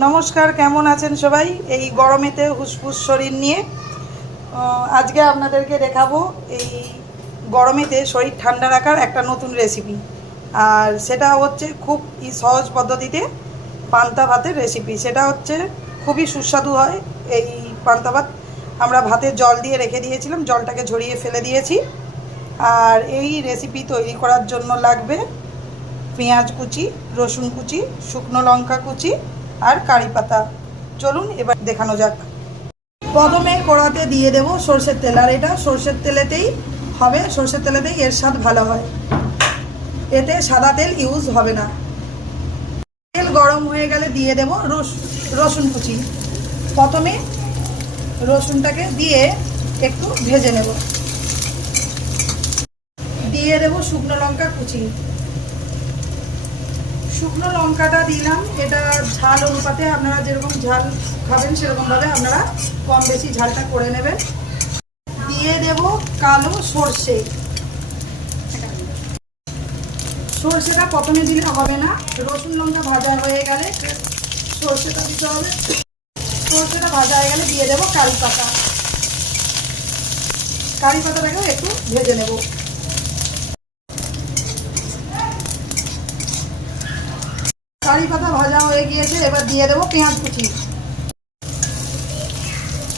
নমস্কার, কেমন আছেন সবাই? এই গরমেতে হুসফুস শরীর নিয়ে আজকে আপনাদেরকে দেখাবো এই গরমেতে শরীর ঠান্ডা রাখার একটা নতুন রেসিপি। আর সেটা হচ্ছে খুব সহজ পদ্ধতিতে পান্তা ভাতের রেসিপি। সেটা হচ্ছে খুবই সুস্বাদু হয় এই পান্তা ভাত। আমরা ভাতে জল দিয়ে রেখে দিয়েছিলাম, জলটাকে ঝরিয়ে ফেলে দিয়েছি। আর এই রেসিপি তৈরি করার জন্য লাগবে পেঁয়াজ কুচি, রসুন কুচি, শুকনো লঙ্কা কুচি আর কারি পাতা। চলুন এবার দেখানো যাক। প্রথমে কড়াতে দিয়ে দেব সরষের তেল, আর এটা সরষের তেলেতেই হবে, সরষের তেলেতেই এর স্বাদ ভালো হয়, এতে সাদা তেল ইউজ হবে না। তেল গরম হয়ে গেলে দিয়ে দেব রসুন কুচি। প্রথমে রসুনটাকে দিয়ে একটু ভেজে নেব। দিয়ে দেব শুকনো লঙ্কা কুচি। শুকনো লঙ্কাটা দিলাম, এটা ঝাল অনুপাতে আপনারা যেরকম ঝাল খাবেন সেরকমভাবে আপনারা কম বেশি ঝালটা করে নেবেন। দিয়ে দেব কালো সর্ষে। সর্ষেটা প্রথমে দিলে হবে না, রসুন লঙ্কা ভাজা হয়ে গেলে সর্ষেটা দিতে হবে। সর্ষেটা ভাজা হয়ে গেলে দিয়ে দেবো কারি পাতা। কারি পাতাটাকেও একটু ভেজে নেব। কারি পাতা ভাজা হয়ে গিয়েছে, এবার দিয়ে দেবো পেঁয়াজ কুচি।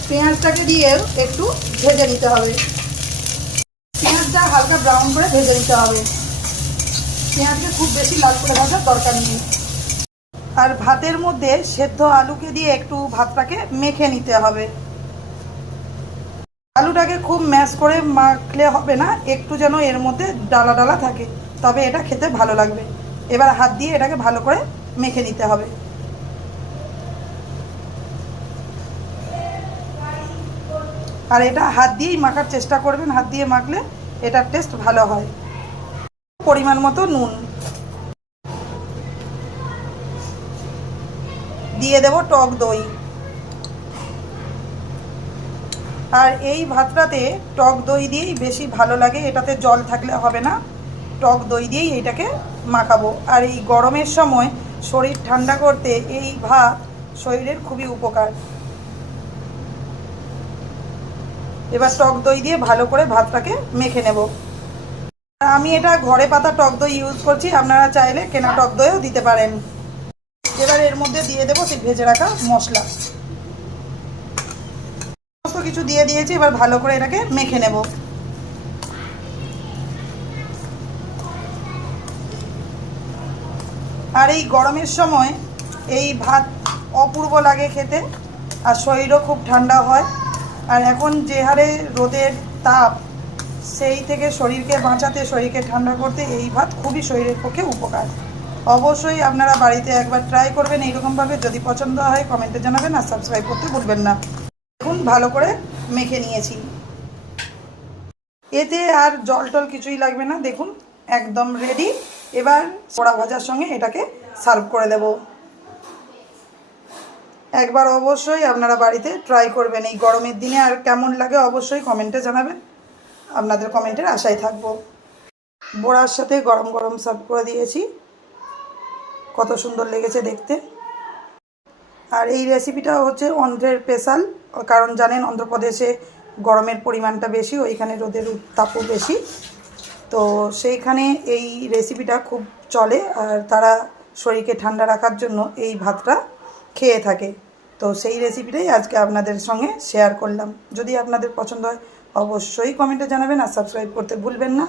পেঁয়াজটাকে দিয়েও একটু ভেজে নিতে হবে। পেঁয়াজটা হালকা ব্রাউন করে ভেজে নিতে হবে। পেঁয়াজকে খুব বেশি লাল করে ভাজার দরকার নেই। আর ভাতের মধ্যে সেদ্ধ আলুকে দিয়ে একটু ভাতটাকে মেখে নিতে হবে। আলুটাকে খুব ম্যাশ করে মাখলে হবে না, একটু যেন এর মধ্যে ডালা ডালা থাকে, তবে এটা খেতে ভালো লাগবে। এবার হাত দিয়ে এটাকে ভালো করে মেখে নিতে হবে। আর এটা হাত দিয়েই মাখার চেষ্টা করবেন, হাত দিয়ে মাখলে এটার টেস্ট ভালো হয়। পরিমাণ মতো নুন দিয়ে দেব, টক দই। আর এই ভাতটাতে টক দই দিয়েই বেশি ভালো লাগে, এটাতে জল থাকলে হবে না, টক দই দিয়েই এইটাকে মাখাবো। আর এই গরমের সময় শরীর ঠান্ডা করতে এই ভাত শরীরের খুবই উপকার। এবার টক দই দিয়ে ভালো করে ভাতটাকে মেখে নেব। আমি এটা ঘরে পাতা টক দই ইউজ করছি, আপনারা চাইলে কেনা টক দইও দিতে পারেন। এবার এর মধ্যে দিয়ে দেবো সেই ভেজে রাখা মশলা। সমস্ত কিছু দিয়ে দিয়েছি, এবার ভালো করে এটাকে মেখে নেব। আর এই গরমের সময় এই ভাত অপূর্ব লাগে খেতে, আর শরীরও খুব ঠান্ডা হয়। আর এখন যে হারে রোদের তাপ, সেই থেকে শরীরকে বাঁচাতে, শরীরকে ঠান্ডা করতে এই ভাত খুবই শরীরের পক্ষে উপকার। অবশ্যই আপনারা বাড়িতে একবার ট্রাই করবেন এইরকমভাবে। যদি পছন্দ হয় কমেন্টে জানাবেন, আর সাবস্ক্রাইব করতে ভুলবেন না। এখন ভালো করে মেখে নিয়েছি, এতে আর জল টল কিছুই লাগবে না। দেখুন একদম রেডি। এবার পোড়া ভাজার সঙ্গে এটাকে সার্ভ করে দেব। একবার অবশ্যই আপনারা বাড়িতে ট্রাই করবেন এই গরমের দিনে। আর কেমন লাগে অবশ্যই কমেন্টে জানাবেন, আপনাদের কমেন্টের আশায় থাকবো। বড়ার সাথে গরম গরম সার্ভ করে দিয়েছি, কত সুন্দর লেগেছে দেখতে। আর এই রেসিপিটা হচ্ছে অন্ধ্রের স্পেশাল, কারণ জানেন অন্ধ্রপ্রদেশে গরমের পরিমাণটা বেশি, ওইখানে রোদের উত্তাপও বেশি, তো সেইখানে এই রেসিপিটা খুব চলে। আর তারা শরীরকে ঠান্ডা রাখার জন্য এই ভাতটা খেয়ে থাকে। তো সেই রেসিপিটাই আজকে আপনাদের সঙ্গে শেয়ার করলাম। যদি আপনাদের পছন্দ হয় অবশ্যই কমেন্টে জানাবেন, আর সাবস্ক্রাইব করতে ভুলবেন না।